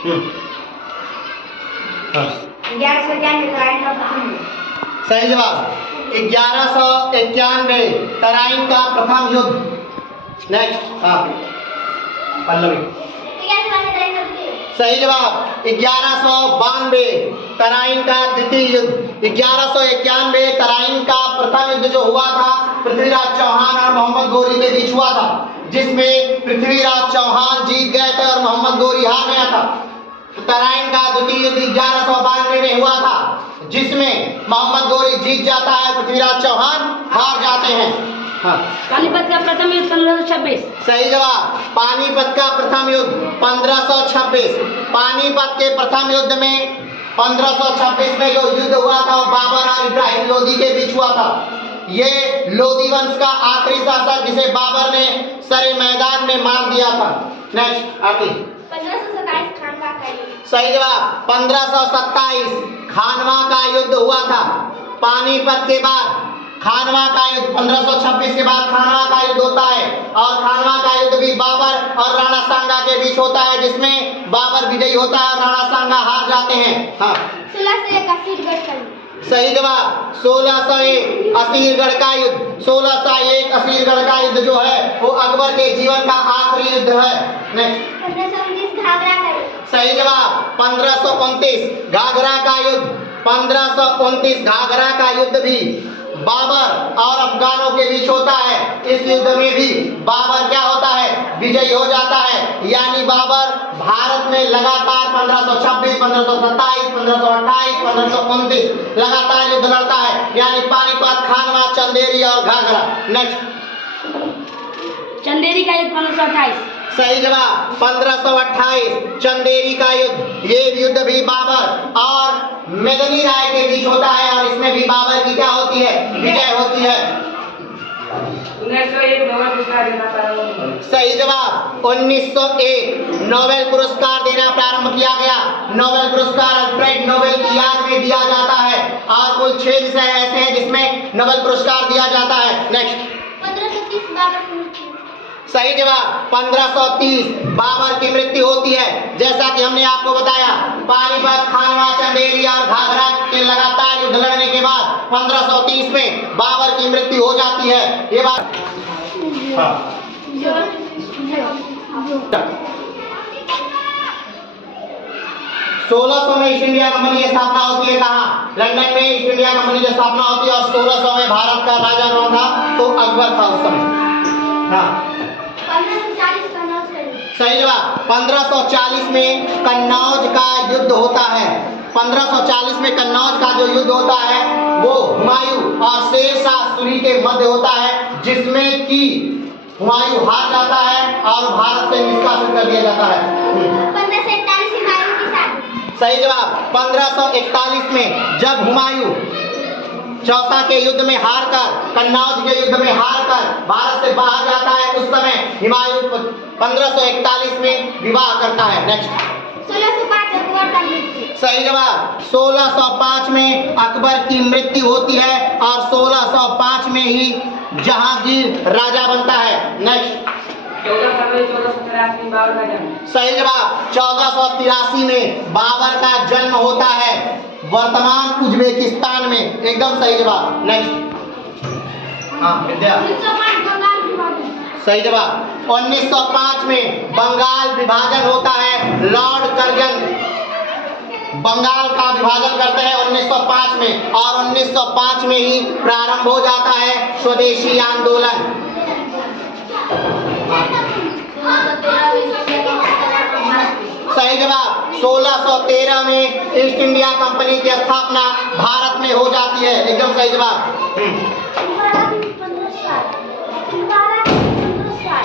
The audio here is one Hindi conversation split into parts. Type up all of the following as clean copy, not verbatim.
सही जवाब 1191 तराइन का प्रथम युद्ध। नेक्स्ट पल्लवी। सही जवाब 1192 तराइन का द्वितीय युद्ध। 1191 तराइन का प्रथम युद्ध जो हुआ था पृथ्वीराज चौहान और मोहम्मद गोरी के बीच हुआ था, जिसमें पृथ्वीराज चौहान जीत गए थे और मोहम्मद गोरी हार गया था। तो तराइन का द्वितीय युद्ध 1192 में हुआ था, जिसमें मोहम्मद गोरी जीत जाता है, पृथ्वीराज चौहान हार जाते हैं। पानीपत का प्रथम युद्ध 1526। सही जवाब पानीपत का प्रथम युद्ध 1526। पानीपत के प्रथम युद्ध में 1526 में जो युद्ध हुआ था वो बाबर और इब्राहिम लोदी के बीच हुआ था। ये लोदी वंश का आखिरी शासक जिसे बाबर ने सरे मैदान में मार दिया था। नेक्स्ट आती 1527 खानवा का युद्ध। सही जवाब 1527 खानवा का युद्ध हुआ था। पानीपत के बाद खानवा का युद्ध 1526 के बाद खानवा का युद्ध होता है, और खानवा का युद्ध भी बाबर और राणा सांगा के बीच होता है, जिसमें बाबर विजयी होता है और राणा सांगा हार जाते हैं। 1601 असीरगढ़ का युद्ध। सही जवाब 1601 असीरगढ़ का युद्ध। 1601 असीरगढ़ का युद्ध जो है वो अकबर के जीवन का आखिरी युद्ध है। नेक्स्ट 1529 घाघरा का युद्ध। सही जवाब 1529 घाघरा का युद्ध। 1529 घाघरा का युद्ध भी बाबर और अफगानों के बीच होता है। इस युद्ध में भी बाबर क्या होता है, विजयी हो जाता है, यानी बाबर भारत में लगातार 1526, 1527, 1528, 1529 लगातार युद्ध लड़ता है, यानी पानीपत, खानवा, चंदेरी और घाघरा। नेक्स्ट चंदेरी का युद्ध 1528। सही जवाब 1528 चंदेरी का युद्ध। ये युद्ध भी बाबर और मेदिनी राय के बीच होता है, और इसमें भी बाबर की क्या होती है, विजय होती है। 1901 नोबेल पुरस्कार देना प्रारंभ। सही जवाब 1901 नोबेल पुरस्कार देना प्रारंभ किया गया। नोबेल पुरस्कार अल्फ्रेड नोबेल की याद में दिया जाता है, और कुल 6 विषय ऐसे हैं जिसमें नोबेल पुरस्कार दिया जाता है। नेक्स्ट 1530 बाबर की मृत्यु। सही जवाब 1530 बाबर की मृत्यु होती है। जैसा कि हमने आपको बताया, पानीपत, खानवा, चंदेरी और घाघरा के लगातार युद्ध लड़ने के बाद 1530 में बाबर की मृत्यु हो जाती है। ये बात 1600 में ईस्ट इंडिया कंपनी की स्थापना होती है। कहाँ? लंदन में ईस्ट इंडिया कंपनी की स्थापना होती है, और 1600 में भारत का राजा कौन था? तो अकबर था उस समय। 1540 कन्नौज का युद्ध। सही जवाब 1540 में कन्नौज का युद्ध होता है। 1540 में कन्नौज का जो युद्ध होता है वो हुमायूं और शेर शाह सूरी के मध्य होता है, जिसमें कि हुमायूं हार जाता है और भारत से निष्कासित कर दिया जाता है। 1541 हुमायूं की शादी। सही जवाब 1541 में जब हुमायूं चौसा के युद्ध में हारकर, कन्नौज के युद्ध में हारकर भारत से बाहर जाता है, उस समय हुमायूं 1541 में विवाह करता है। नेक्स्ट 1605 अकबर का मृत्यु। सही जवाब 1605 में अकबर की मृत्यु होती है, और 1605 में ही जहांगीर राजा बनता है। नेक्स्ट 14 फरवरी 1483 में बाबर का जन्म। सही जवाब 1483 में बाबर का जन्म होता है, वर्तमान उज्बेकिस्तान में। एकदम सही जवाब। नेक्स्ट विद्या। 1905 बंगाल विभाजन। सही जवाब 1905 में बंगाल विभाजन होता है। लॉर्ड कर्जन बंगाल का विभाजन करते हैं 1905 में, और 1905 में ही प्रारंभ हो जाता है स्वदेशी आंदोलन। सही जवाब 1613 में ईस्ट इंडिया कंपनी की स्थापना भारत में हो जाती है। एकदम सही जवाब।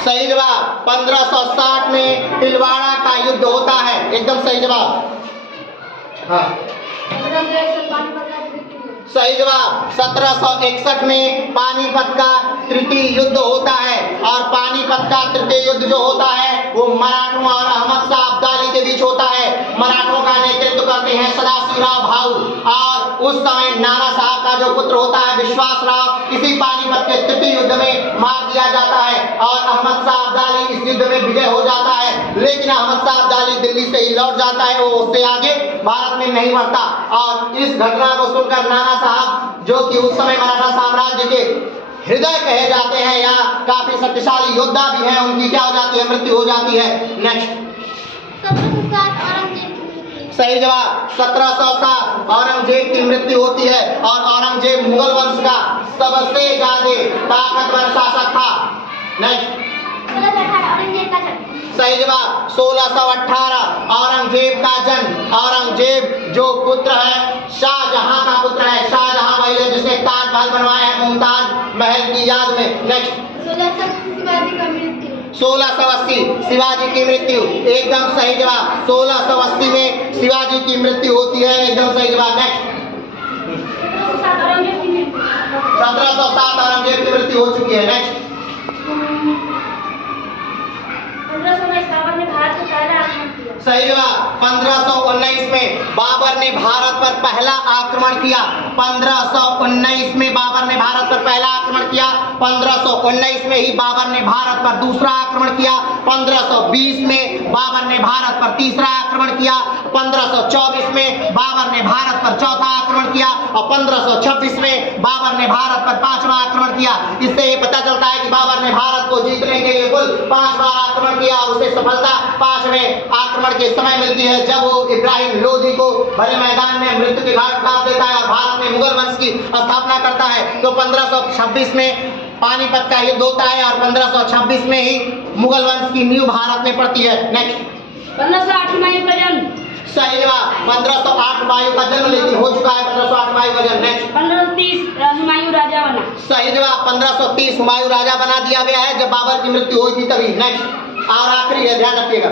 सही जवाब 1560 में तिलवाड़ा का युद्ध होता है। एकदम सही जवाब। सही जवाब 1761 में पानीपत का तृतीय युद्ध होता है, और पानीपत का तृतीय युद्ध जो होता है वो मराठों और अहमद शाह अब्दाली के बीच होता है। मराठों का नेतृत्व करते हैं सदाशिवराव भाऊ, और उस समय नाना साहब का जो पुत्र होता है विश्वासराव, इसी पानीपत के तृतीय युद्ध में मार दिया जाता है और अहमद शाह अब्दाली इस युद्ध में विजय हो जाता है। लेकिन अहमद शाह अब्दाली दिल्ली से ही लौट जाता है, वो उससे आगे भारत में नहीं बढ़ता। और इस घटना को सुनकर नाना साहब, जो कि उस समय मराठा साम्राज्य के हृदय कहे जाते हैं या काफी शक्तिशाली योद्धा भी हैं, उनकी क्या हो जाती है, मृत्यु हो जाती है। नेक्स्ट 1707 औरंगजेब की मृत्यु। सही जवाब 1707 औरंगजेब की मृत्यु होती है और औरंगजेब मुगल वंश का सबसे ज्यादा ताकतवर शासक था। नेक्स्ट 1618 औरंगजेब का जन्म। सही जवाब 1618 औरंगजेब का जन्म। औरंगजेब जो पुत्र है शाहजहां का पुत्र है, शाहजहां वही है जिसने ताजमहल बनवाया है मुमताज महल की याद में। नेक्स्ट 1680 शिवाजी का मृत्यु। 1680 शिवाजी की मृत्यु, एकदम सही जवाब। 1680 में शिवाजी की मृत्यु होती है, एकदम सही जवाब। नेक्स्ट 1707 औरंगजेब की मृत्यु। 1707 औरंगजेब की मृत्यु हो चुकी है। नेक्स्ट 1519 बाबर ने भारत को पहला आक्रमण किया। सही जवाब 1519 में बाबर ने भारत पर पहला आक्रमण किया। 1519 में बाबर ने भारत पर पहला आक्रमण किया। 1519 में ही बाबर ने भारत पर दूसरा आक्रमण किया। 1520 में बाबर ने भारत पर तीसरा आक्रमण किया। 1524 में बाबर ने भारत पर चौथा आक्रमण किया और 1526 में बाबर ने भारत पर पांचवा आक्रमण किया। इससे ये पता चलता है कि बाबर ने भारत को जीतने के लिए कुल 5 बार आक्रमण किया और उसे सफलता 5वें आक्रमण के समय मिलती है, जब वो इब्राहिम लोधी को भरे मैदान में मृत्यु के घाट उतार देता है और भारत में मुगल वंश की स्थापना करता है। तो 1526 में पानीपत का युद्ध होता है और 1526 में ही मुगल वंश की नींव भारत में पड़ती है। नेक्स्ट 1508 हुमायूं का जन्म। सही जवाब 1508 हुमायूं का जन्म, लेकिन हो चुका है 1508 हुमायूं का जन्म। नेक्स्ट 1530 हुमायूं राजा बना। सही जवाब 1530 हुमायूं राजा बना दिया गया है, जब बाबर की मृत्यु हुई थी तभी। नेक्स्ट और आखिरी है, ध्यान रखिएगा।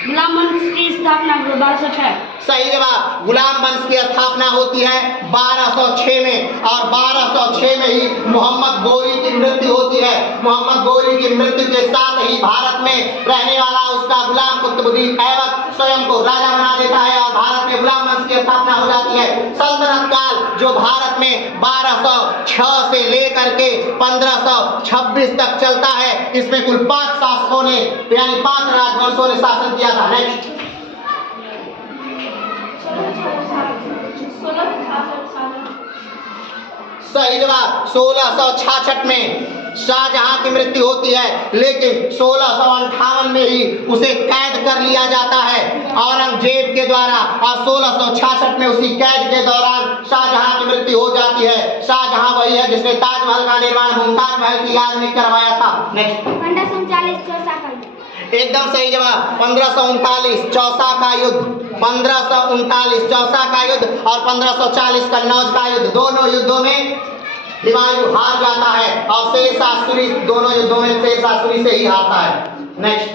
गुलाम वंश की स्थापना 1206। सही जवाब गुलाम वंश की स्थापना होती है 1206 में और 1206 में ही मोहम्मद गोरी की मृत्यु होती है। मोहम्मद गोरी की मृत्यु के साथ ही भारत में रहने वाला उसका गुलाम कुतुबुद्दीन ऐबक स्वयं को राजा बना देता है और भारत में गुलाम वंश की स्थापना हो जाती है। सल्तनत काल जो भारत में 1206 से लेकर के 1526 तक चलता है, इसमें कुल 5 शासकों ने यानी 5 राजवंशों ने शासन किया था। नेक्स्ट 1666 सही जवाब 1666 में शाहजहां की मृत्यु होती है, लेकिन 1658 में ही उसे कैद कर लिया जाता है औरंगजेब के द्वारा और 1666 में उसी कैद के दौरान शाहजहां की मृत्यु हो जाती है। शाहजहां वही है जिसने ताजमहल का निर्माण मुमताज महल की याद में करवाया था। नेक्स्ट 1539 चौसा का युद्ध। एकदम सही जवाब 1539 चौसा का युद्ध। 1539 चौसा का युद्ध और 1540 कन्नौज का युद्ध, दोनों युद्धों में हुमायूं हार जाता है और शेरशाह सूरी दोनों युद्धों में शेरशाह सूरी से ही हारता है। नेक्स्ट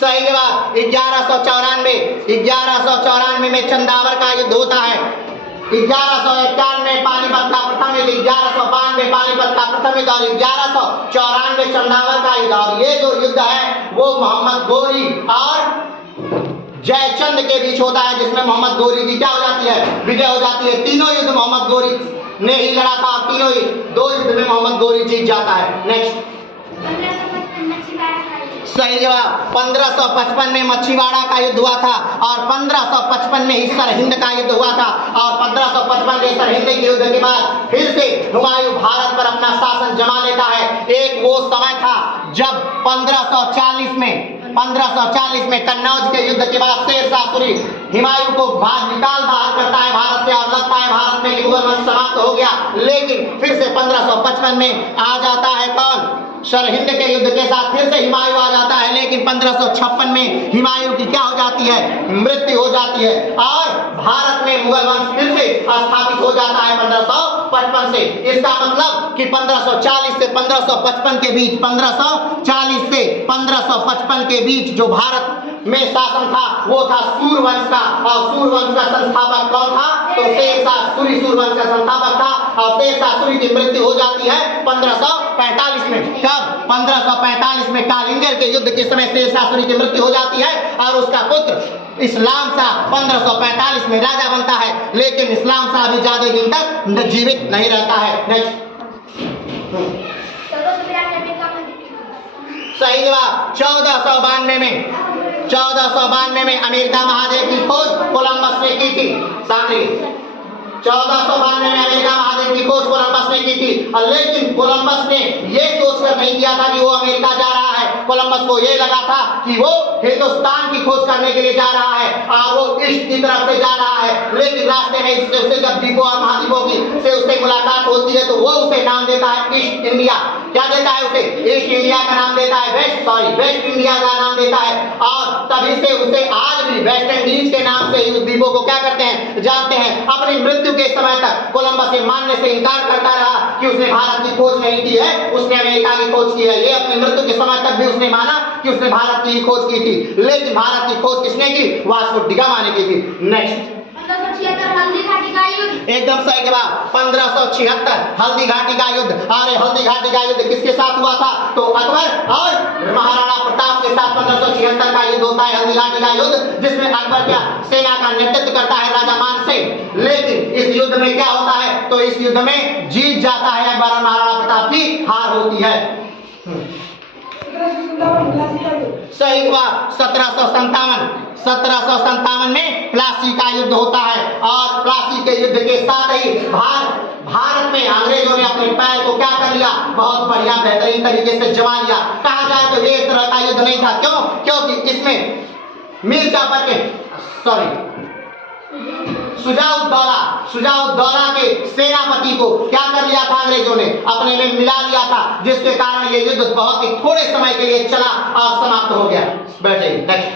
सही जवाब 1194 में चंदावर का युद्ध होता है। 1151 में पानीपत का प्रथम युद्ध, 1192 पानीपत का प्रथम युद्ध और 1194 चंदावर का युद्ध। और ये जो युद्ध है वो मोहम्मद गोरी और जयचंद के बीच होता है, जिसमें मोहम्मद गोरी की क्या हो जाती है, विजय हो जाती है। तीनों युद्ध मोहम्मद गोरी ने ही लड़ा था और तीनों ही 2 युद्ध में मोहम्मद गोरी जीत जाता है। नेक्स्ट 1555 मछीवाड़ा का युद्ध। सही जवाब 1555 में मछीवाड़ा का युद्ध हुआ था और 1555 में ही सरहिंद का युद्ध हुआ था और 1555 के सरहिंद के युद्ध के बाद फिर से हुमायूं भारत पर अपना शासन जमा लेता है। एक वो समय था जब 1540 में कन्नौज के युद्ध के बाद शेरशाह सूरी हुमायूं को बाहर करता है भारत से और लगता है भारत में मुगल वंश समाप्त हो गया। लेकिन फिर से 1555 में आ जाता है कौन, सरहिंद के युद्ध के साथ फिर से हुमायूं आ जाता है। लेकिन 1556 में हुमायूं की क्या हो जाती है, मृत्यु हो जाती है और भारत में मुगल वंश फिर से स्थापित हो जाता है 1555 से। इसका मतलब कि 1540 से 1555 के बीच 1540 से 1555 के बीच जो भारत में शासन था वो था सूर्यवंश का और सूर्यवंश का संस्थापक कौन था, तो शेरशाह सूरी सूर्यवंश का संस्थापक था और शेरशाह सूरी की मृत्यु हो जाती है 1545 में। कब? 1545 में कालिंगर के युद्ध के समय शेरशाह की मृत्यु हो जाती है और उसका पुत्र इस्लाम शाह 1545 में राजा बनता है, लेकिन इस्लाम शाह भी ज्यादा दिन तक जीवित नहीं रहता है। नेक्स्ट। 1492 में अमेरिका में सही जवाब 1492 में अमेरिका महाद्वीप की खोज कोलंबस ने की थी। सामने 1492 में अमेरिका महाद्वीप की खोज कोलंबस ने की थी, और लेकिन कोलंबस ने ये सोचकर नहीं किया था कि वो अमेरिका जा रहा है। कोलंबस को ये लगा था कि वो हिंदुस्तान की खोज करने के लिए जा रहा है और वो ईस्ट की तरफ से जा रहा है, लेकिन रास्ते में उससे जब द्वीपों और महाद्वीपों की से उससे मुलाकात होती है तो वो उसे नाम देता है ईस्ट इंडिया। क्या देता है उसे? ईस्ट इंडिया का नाम देता है, वेस्ट इंडिया का नाम देता है, और तभी से उसे आज भी वेस्ट इंडीज के नाम से उस द्वीपों को क्या करते हैं, जानते हैं। अपनी मृत्यु के समय तक कोलंबस ये मानने से इनकार करता रहा कि उसने भारत की खोज नहीं की है, उसने अमेरिका की खोज की है। ये अपनी मृत्यु के समय तक भी उसने माना कि उसने भारत की खोज की थी, लेकिन भारत की खोज किसने की? वास्को डी गामा ने की थी। नेक्स्ट। 1576 हल्दी घाटी का युद्ध। एकदम सही जवाब 1576 हल्दी घाटी का युद्ध। अरे हल्दी घाटी का युद्ध किसके साथ हुआ था? तो अकबर और महाराणा प्रताप के साथ 1576 का युद्ध होता है, हल्दी घाटी का युद्ध, जिसमें अकबर क्या सेना का नेतृत्व करता है राजा मान सिंह। लेकिन इस युद्ध में क्या होता है? तो इस युद्ध में जीत जाता है अकबर और महाराणा प्रताप की हार होती है। सही जवाब 1757 में प्लासी का युद्ध होता है, और प्लासी के युद्ध के साथ ही भारत में अंग्रेजों ने अपने पैर को क्या कर लिया? बहुत बढ़िया बेहतरीन तरीके से जमा लिया। कहा जाए तो ये एक तरह का युद्ध नहीं था। क्यों? क्योंकि इसमें मीर जाफर के सुजाउद्दौला के सेनापति को क्या कर लिया था? अंग्रेजों ने अपने में मिला लिया था, जिसके कारण ये युद्ध बहुत ही थोड़े समय के लिए चला और समाप्त हो गया। बैठे। नेक्स्ट।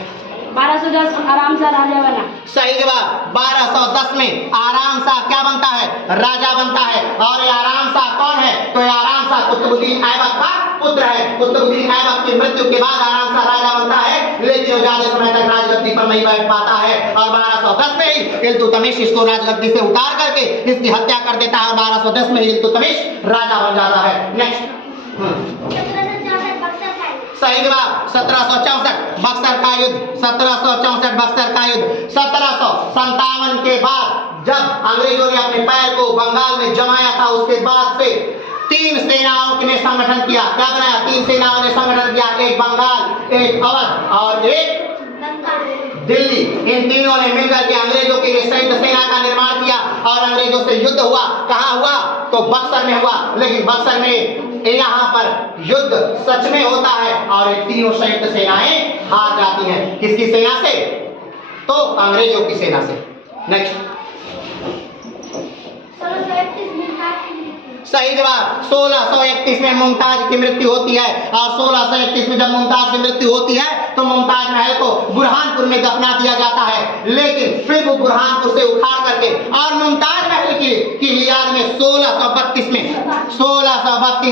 1210 आराम से राजा बना। सही जवाब 1210 में आराम शाह क्या बनता है? राजा बनता है। और ये आराम शाह कौन है? तो ये आराम शाह कुतुबुद्दीन ऐबक का पुत्र है। कुतुबुद्दीन ऐबक की मृत्यु के बाद आराम शाह राजा बनता है, लेकिन वो ज्यादा समय तक राजगद्दी पर नहीं बैठ पाता है, और 1210 में ही इल्तुतमिश इसको राजगद्दी से उतार करके इसकी हत्या कर देता है, और 1210 में इल्तुतमिश राजा बन जाता है। नेक्स्ट। 1764 बक्सर का युद्ध। सही जवाब 1764 बक्सर का युद्ध। 1764 बक्सर का युद्ध। 1757 के बाद जब अंग्रेजों ने अपने पैर को बंगाल में जमाया था, उसके बाद से 3 सेनाओं ने संगठन किया। क्या बनाया? 3 सेनाओं ने संगठन किया, एक बंगाल, एक अवध और एक दिल्ली। इन तीनों ने मिलकर के अंग्रेजों के लिए संयुक्त सेना का निर्माण किया और अंग्रेजों से युद्ध हुआ। कहाँ हुआ? तो बक्सर में हुआ। लेकिन बक्सर में यहाँ पर युद्ध सच में होता है और ये तीनों संयुक्त सेनाएं हार जाती हैं। किसकी सेना से? तो अंग्रेजों की सेना से। नेक्स्ट। 1631 मुमताज की मृत्यु। सही जवाब 1631 में मुमताज की मृत्यु होती है, और 1631 में जब मुमताज की मृत्यु होती है तो मुमताज महल को बुरहानपुर में दफना दिया जाता है, लेकिन फिर वो बुरहानपुर से उखाड़ करके और मुमताज महल की याद में 1632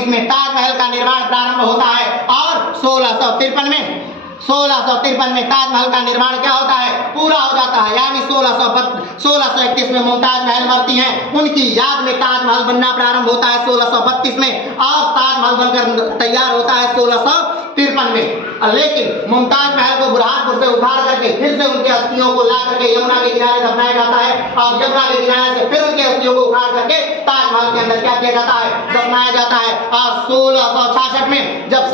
में ताजमहल का निर्माण प्रारंभ होता है, और 1653 में ताजमहल का निर्माण क्या होता है? पूरा हो जाता है। यानी 1631 में मुमताज महल मरती हैं, उनकी याद में ताजमहल बनना प्रारंभ होता है 1632 में, और ताजमहल बनकर तैयार होता है 1653 में। लेकिन मुमताज महल को बुरहानपुर से उखाड़ करके फिर से उनके अस्थियों को ला करके यमुना के किनारे दफनाया जाता है, और यमुना के किनारे से फिर उनके अस्थियों को उखाड़ करके ताजमहल के अंदर क्या किया जाता है? दफनाया जाता है। और 1666 में जब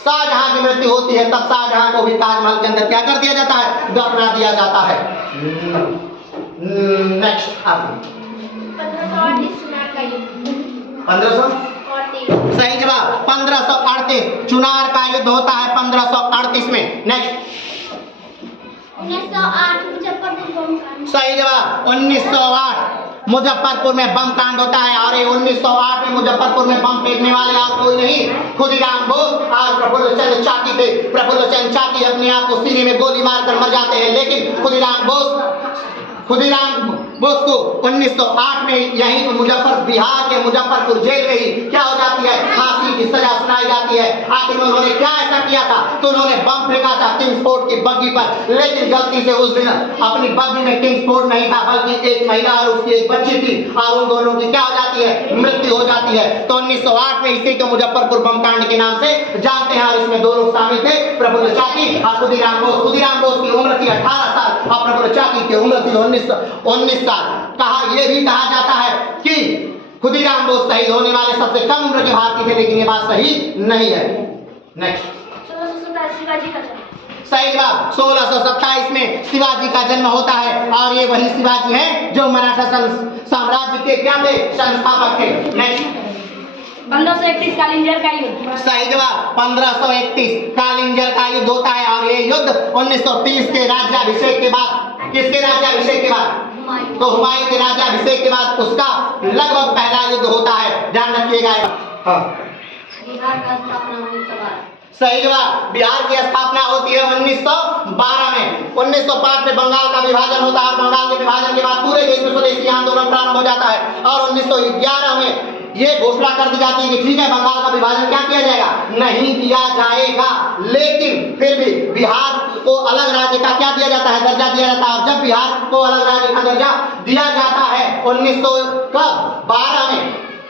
शाहजहां की मृत्यु होती है, तब शाहजहां को भी ताजमहल के अंदर क्या कर दिया जाता है? दफना दिया जाता है। नेक्स्ट। 1538 चुनार का युद्ध। 1538 सही जवाब 1538 चुनार का युद्ध होता है 1538 में। नेक्स्ट। 1908 मुजफ्फरपुर बम कांड। सही जवाब 1908 मुजफ्फरपुर में बम कांड होता है, और ये 1908 में मुजफ्फरपुर में बम फेंकने वाले और कोई नहीं, खुदीराम बोस और प्रफुल्ल चंद्र चाकी थे। प्रफुल्ल चंद्र चाकी अपने आप को सीने में गोली मारकर मर जाते हैं, लेकिन खुदीराम बोस को 1908 में यहीं बिहार के मुजफ्फरपुर जेल में ही क्या हो जाती है, फांसी की सजा सुनाई जाती है। आखिर में उन्होंने क्या ऐसा किया था, तो उन्होंने बम फेंका था किंग्सफोर्ड की बग्गी पर, लेकिन गलती से उस दिन अपनी बग्गी में किंग्सफोर्ड नहीं था बल्कि एक महिला और उसकी एक बच्ची थी, और उन दोनों की क्या हो जाती है, मृत्यु हो जाती है। तो 1908 में इसी को मुजफ्फरपुर बम कांड के नाम से जानते हैं, और इसमें दो लोग शामिल थे, प्रफुल्ल चाकी और खुदीराम बोस। खुदीराम बोस की उम्र थी 18 साल और प्रफुल्ल चाकी की उम्र थी 19 साल। यह भी कहा जाता है कि खुदीराम बोस शहीद होने वाले सबसे कम उम्र के भारतीय थे, लेकिन ये बात सही नहीं है। नेक्स्ट, 1627 शिवाजी का जन्म। सही जवाब, 1627 में शिवाजी का जन्म होता है, और ये वही शिवाजी हैं जो मराठा साम्राज्य के क्या थे, संस्थापक थे। नेक्स्ट, 1531 कालिंजर का युद्ध। सही जवाब, 1531 कालिंजर का युद्ध होता है, और ये युद्ध 1930 के राज्याभिषेक के बाद, किसके राज्याभिषेक के बाद, तो हुमायूं के राज्याभिषेक के बाद उसका लगभग पहला युद्ध होता है, ध्यान रखिएगा। हाँ, बिहार का स्थापना 1912। सही जवाब, बिहार की स्थापना होती है 1912 में। 1905 में बंगाल का विभाजन होता है, और बंगाल के विभाजन के बाद पूरे देश में स्वदेशी आंदोलन प्रारंभ हो जाता है, और 1911 में ये घोषणा कर दी जाती है कि ठीक है, बंगाल का विभाजन क्या किया जाएगा, नहीं किया जाएगा, लेकिन फिर भी बिहार को अलग राज्य का क्या दिया जाता है, दर्जा दिया जाता है। और जब बिहार को अलग राज्य का दर्जा दिया जाता है 1912 में,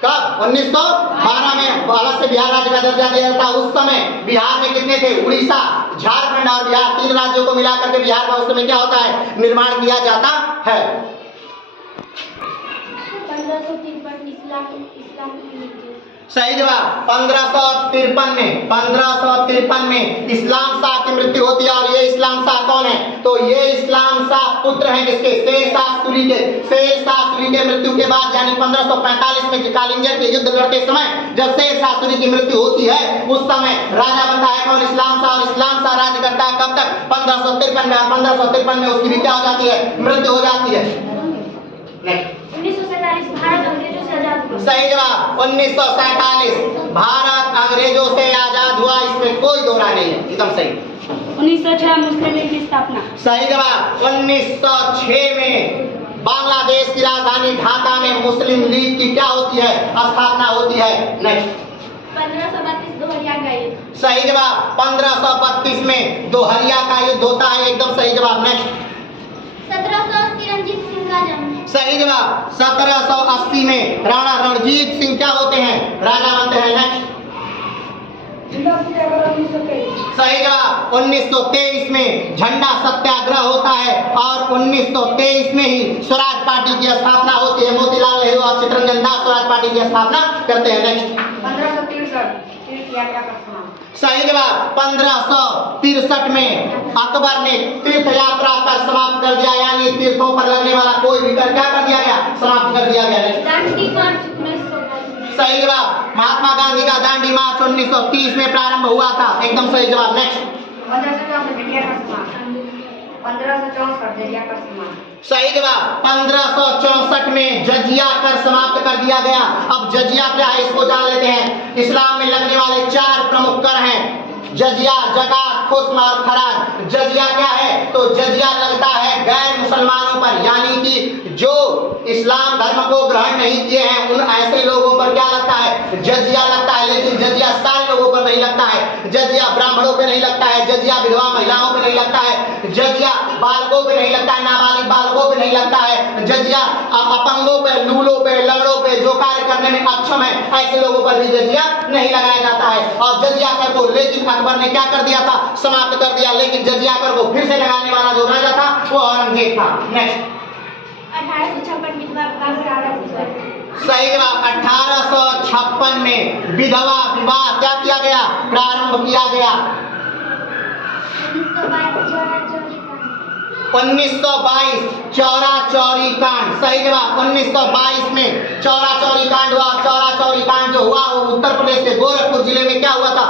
कब, 1912 में अलग से बिहार राज्य का दर्जा दिया जाता है। उस समय बिहार में कितने थे, उड़ीसा, झारखंड और बिहार, 3 राज्यों को मिलाकर के बिहार का उस समय क्या होता है, निर्माण किया जाता है। 1553 सही जवाब, 1553 में इस्लाम शाह की मृत्यु होती है, और ये इस्लाम शाह कौन है, तो ये इस्लाम शाह पुत्र हैं किसके, शेर शाह सूरी के। शेर शाह सूरी के मृत्यु के बाद यानी 1545 में कालिंजर के युद्ध लड़ते समय जब शेर शाह सूरी की मृत्यु होती है, उस समय राजा बनता है कौन, इस्लाम शाह, और इस्लाम शाह राज्य करता है कब तक, 1553 में। 1553 में उसकी भी क्या हो जाती है, मृत्यु हो जाती है। 1947 भारत अंग्रेजों से आजाद हुआ। सही जवाब, 1947 भारत अंग्रेजों से आजाद हुआ, इसमें कोई दो राय नहीं है, एकदम सही। 1906 मुस्लिम लीग की स्थापना। सही जवाब, 1906 में बांग्लादेश की राजधानी ढाका में मुस्लिम लीग की क्या होती है, स्थापना होती है। नेक्स्ट, 1532 दोहरिया का युद्ध। सही जवाब, 1532 में दोहरिया का युद्ध होता है, एकदम सही जवाब। नेक्स्ट, 1780 रंजीत सिंह का जन्म। सही जवाब, 1780 में राणा रणजीत सिंह क्या होते हैं, राजा बनते हैं। नेक्स्ट, सही जवाब, 1923 में झंडा सत्याग्रह होता है, और 1923 में ही स्वराज पार्टी की स्थापना होती है। मोतीलाल नेहरू और चित्तरंजन दास स्वराज पार्टी की स्थापना करते हैं। नेक्स्ट, 1563 तीर्थ यात्रा का समापन। सही जवाब, 1563 में अकबर ने तीर्थ यात्रा कर समाप्त कर दिया, यानी तीर्थों पर लगने वाला कोई भी कर क्या कर दिया गया, समाप्त कर दिया गया। दांडी मार्च 1930। सही जवाब, महात्मा गांधी का दांडी मार्च 1930 में प्रारंभ हुआ था, एकदम सही जवाब। नेक्स्ट, 1564 जजिया का समापन। 1564 जजिया का समापन। सही जवाब, 1564 में जजिया कर समाप्त कर दिया गया। अब जजिया क्या है इसको जान लेते हैं। इस्लाम में लगने वाले 4 प्रमुख कर हैं, जजिया, जकात, खुस्म और खराज। जजिया क्या है, तो जजिया लगता है गैर मुसलमानों पर, यानी कि जो इस्लाम धर्म को ग्रहण नहीं किए हैं उन ऐसे लोगों पर क्या लगता है, जजिया लगता है। लेकिन जजिया सारे लोगों पर नहीं लगता है, जजिया ब्राह्मणों पे नहीं लगता है, जजिया विधवा महिलाओं पे नहीं लगता है, जजिया बालकों पे नहीं लगता है, नाबालिग बालकों पे नहीं लगता है, जजिया अपंगों पे, लूलों पे, लंगड़ों पे, जो कार्य करने में अक्षम है ऐसे लोगों पर भी जजिया नहीं लगाया जाता है। और जजिया कर को लेकिन अकबर ने क्या कर दिया था, समाप्त कर दिया। लेकिन जजिया कर को फिर से लगाने वाला जो राजा था वो औरंगजेब था। नेक्स्ट, 1856 विधवा विवाह से आरंभ। सही जवाब, 1856 में विधवा विवाह क्या किया गया, प्रारंभ किया गया। 1922 चौरा चौरी कांड। सही जवाब, 1922 में चौरा चौरी कांड हुआ। चौरा चौरी कांड जो हुआ वो उत्तर प्रदेश के गोरखपुर जिले में क्या हुआ था।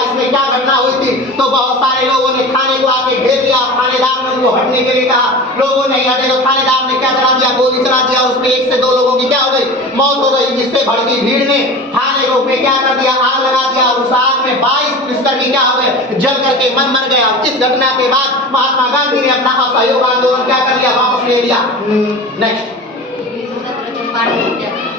इसमें क्या घटना हुई थी, तो बहुत सारे लोगों ने थाने को आके घेर लिया, थानेदार ने उनको हटने के लिए कहा, लोगों नहीं हटे तो थानेदार ने क्या चला दिया, गोली चला दिया। उसमें 1 से 2 लोगों की क्या हो गई, मौत हो गई। जिससे भड़की भीड़ ने थाने को चौक में क्या कर दिया, आग लगा दिया और उस आग में 22 पुलिसकर्मी क्या हो गए, जल करके मर गए। और इस घटना के बाद महात्मा गांधी ने अपना असहयोग आंदोलन क्या कर लिया, वापस ले लिया। नेक्स्ट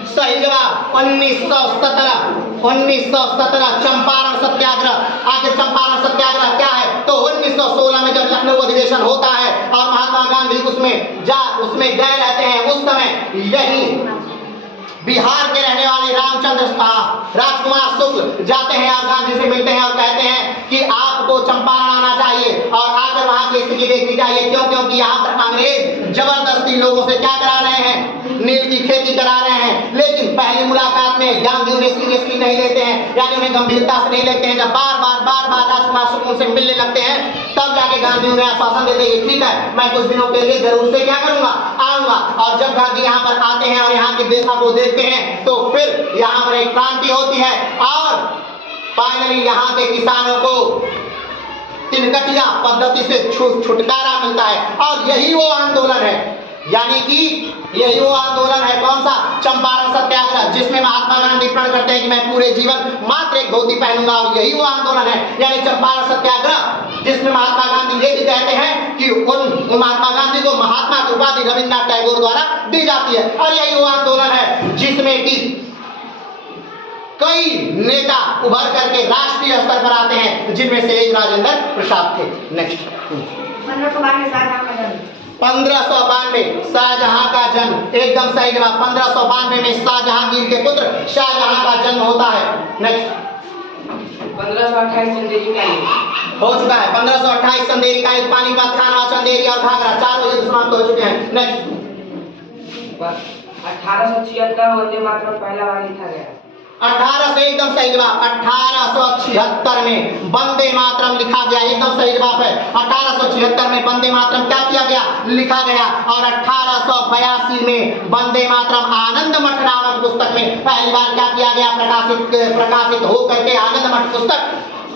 सही जवाब 1917 चंपारण सत्याग्रह। आखिर चंपारण सत्याग्रह क्या है, तो 1916 में जब लखनऊ अधिवेशन होता है और महात्मा गांधी उसमें गए रहते हैं, उस समय यही बिहार के रहने वाले राजकुमार शुक्ल जाते हैं और गांधी से मिलते हैं और कहते हैं कि आपको चंपारण आना चाहिए और आकर वहां की स्थिति देखनी चाहिए। क्यों? क्योंकि यहाँ पर अंग्रेज जबरदस्ती लोगों से क्या करा रहे हैं, नील की खेती करा रहे हैं। लेकिन पहली मुलाकात में गांधी उन्हें सीरियसली नहीं लेते हैं, यानी उन्हें गंभीरता से नहीं लेते हैं। जब बार बार राजकुमार शुक्ल से मिलने लगते हैं, तब जाके गांधी उन्हें आश्वासन देते हैं, ठीक है मैं कुछ दिनों के लिए जरूर से क्या करूंगा, आऊंगा। और जब गांधी यहाँ पर आते हैं और यहाँ की देखा को देखते हैं, तो फिर यहाँ पर एक क्रांति होती है और फाइनली यहाँ के किसानों को तिनकटिया पद्धति से छुटकारा मिलता है। और यही वो आंदोलन है, यानी कि यही वो आंदोलन है, कौन सा, चंपारण सत्याग्रह, जिसमें महात्मा गांधी प्रण करते हैं कि मैं पूरे जीवन मात्र एक धोती पहनूंगा। और यही वो आंदोलन है, यानी चंपारण सत्याग्रह, जिसमें महात्मा गांधी ये भी कहते हैं कि उन महात्मा गांधी को महात्मा की उपाधि रविन्द्रनाथ टैगोर द्वारा दी जाती है। और यही वो आंदोलन है जिसमें कि कई नेता उभर करके राष्ट्रीय स्तर पर आते हैं, जिनमें से एक राजेंद्र प्रसाद थे। नेक्स्ट 1592 शाहजहां का जन्म, एकदम सही जवाब। 1592 में शाहजहांगीर के पुत्र शाहजहां का जन्म होता है। नेक्स्ट 1528 चंदेरी का युद्ध हो चुका है। 1528 चंदेरी का युद्ध, पानीपत, खानवा, चंदेरी और घाघरा, चारों युद्ध समाप्त हो चुके हैं। नेक्स्ट 1876 वंदे मातरम पहला बार लिखा गया। 1800 एकदम सही जवाब। 1876 में वंदे मातरम लिखा गया, एकदम सही जवाब है। 1876 में वंदे मातरम क्या किया गया, लिखा गया। और 1882 में वंदे मातरम आनंद मठ नामक पुस्तक में पहली बार क्या किया गया, प्रकाशित हो करके आनंद मठ पुस्तक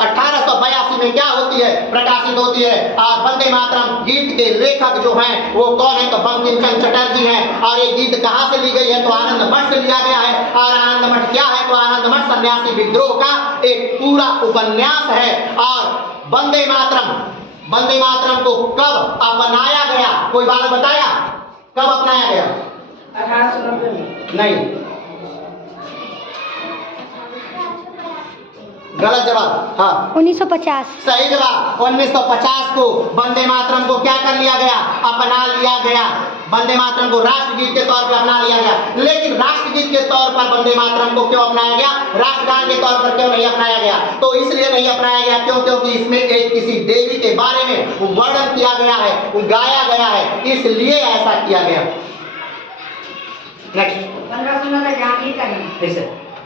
1882 में क्या होती है, प्रकाशित होती है। और वंदे मातरम गीत के लेखक जो हैं वो कौन है, तो बंकिम चंद्र चटर्जी हैं। और ये गीत कहाँ से ली गई है, तो आनंद मठ से लिया गया है। और आनंद मठ क्या है, तो आनंद मठ सन्यासी विद्रोह का एक पूरा उपन्यास है। और वंदे मातरम को कब अपनाया गया, कोई बात बताया, कब अपनाया गया? 1890 में नहीं, गलत जवाब। हाँ 1950 सही जवाब। 1950 को वंदे मातरम को क्या कर लिया गया, अपना लिया गया। वंदे मातरम को राष्ट्रगीत के तौर पर अपना लिया गया। लेकिन राष्ट्रगीत के तौर पर वंदे मातरम को क्यों अपनाया गया, राष्ट्रगान के तौर पर क्यों नहीं अपनाया गया, तो इसलिए नहीं अपनाया गया क्योंकि इसमें एक किसी देवी के बारे में वर्णन किया गया है, गाया गया है, इसलिए ऐसा किया गया। नेक्स्ट 1569 जहांगीर का जन्म। कैसे?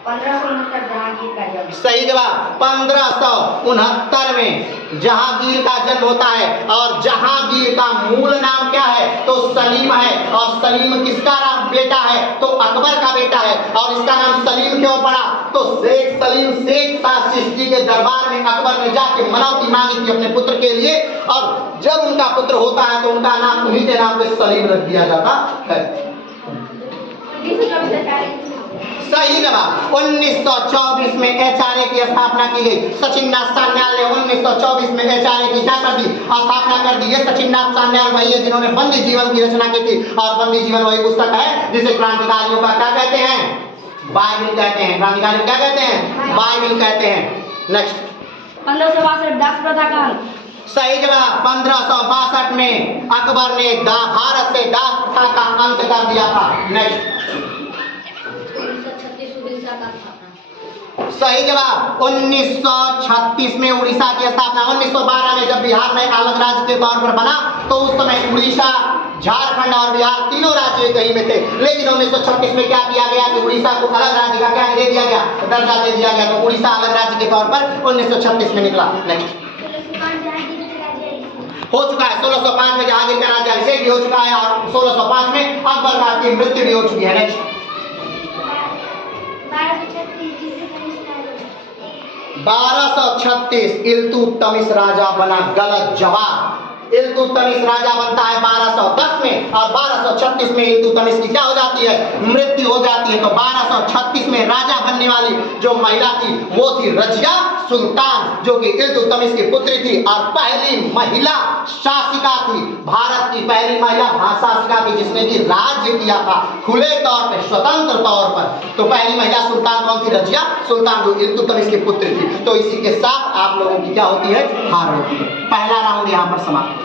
1569 जहांगीर का जन्म। सही जवाब। 1569 में जहांगीर का जन्म होता है। और जहांगीर का मूल नाम क्या है, तो सलीम है। और सलीम किसका नाम बेटा है, तो अकबर का बेटा है। और इसका नाम सलीम क्यों पड़ा, तो शेख सलीम शेख शाह चिश्ती के दरबार में अकबर ने जाके मनौती मांगी थी अपने पुत्र के लिए। और जब उनका पुत्र होता है तो उनका नाम उन्हीं के नाम पे सलीम रख दिया जाता है। सही जवाब। 1924 में एचआरए की स्थापना की गई। सचिन नाथ सान्याल ने 1924 में एचआरए की क्या कर दी, स्थापना कर दी। ये सचिन नाथ सान्याल वही है जिन्होंने बंदी जीवन की रचना की थी। और बंदी जीवन वही पुस्तक है जिसे क्रांतिकारियों का क्या कहते हैं, बाइबिल कहते हैं। क्रांतिकारी क्या कहते हैं, बाइबिल कहते हैं। नेक्स्ट 1562 दास प्रथा का अंत। सही जवाब। 1562 में अकबर ने भारत से दास प्रथा का अंत कर दिया था। नेक्स्ट सही जवाब। 1936 में उड़ीसा की स्थापना। 1912 में जब बिहार में अलग राज्य के तौर पर बना तो उस समय उड़ीसा, झारखंड और बिहार तीनों राज्य कहीं में थे। लेकिन 1936 में क्या किया गया कि उड़ीसा को अलग राज्य का क्या दे दिया गया, दर्जा दे दिया गया। तो उड़ीसा अलग राज्य के तौर पर 1936 में निकला। नेक्स्ट हो चुका है 1605 में जहांगीर का राज्याभिषेक भी हो चुका है और 1605 में अकबर की मृत्यु भी हो चुकी है। नेक्स्ट 1236 इल्तुतमिश राजा बना, गलत जवाब। इल्तुतमिश राजा बनता है 1210 में और 1236 में इल्तुतमिश की क्या हो जाती है, मृत्यु हो जाती है। तो 1236 में राजा बनने वाली जो महिला थी वो थी रजिया सुल्तान, जो कि इल्तुतमिश की पुत्री थी और पहली महिला शासिका थी, भारत की पहली महिला शासिका थी जिसने कि राज्य किया था खुले तौर पर, स्वतंत्र तौर पर। तो पहली महिला सुल्तान कौन थी, रजिया सुल्तान, जो इल्तुतमिश की पुत्री थी। तो इसी के साथ आप लोगों की क्या होती है, हार होती है। पहला राउंड यहाँ पर समाप्त।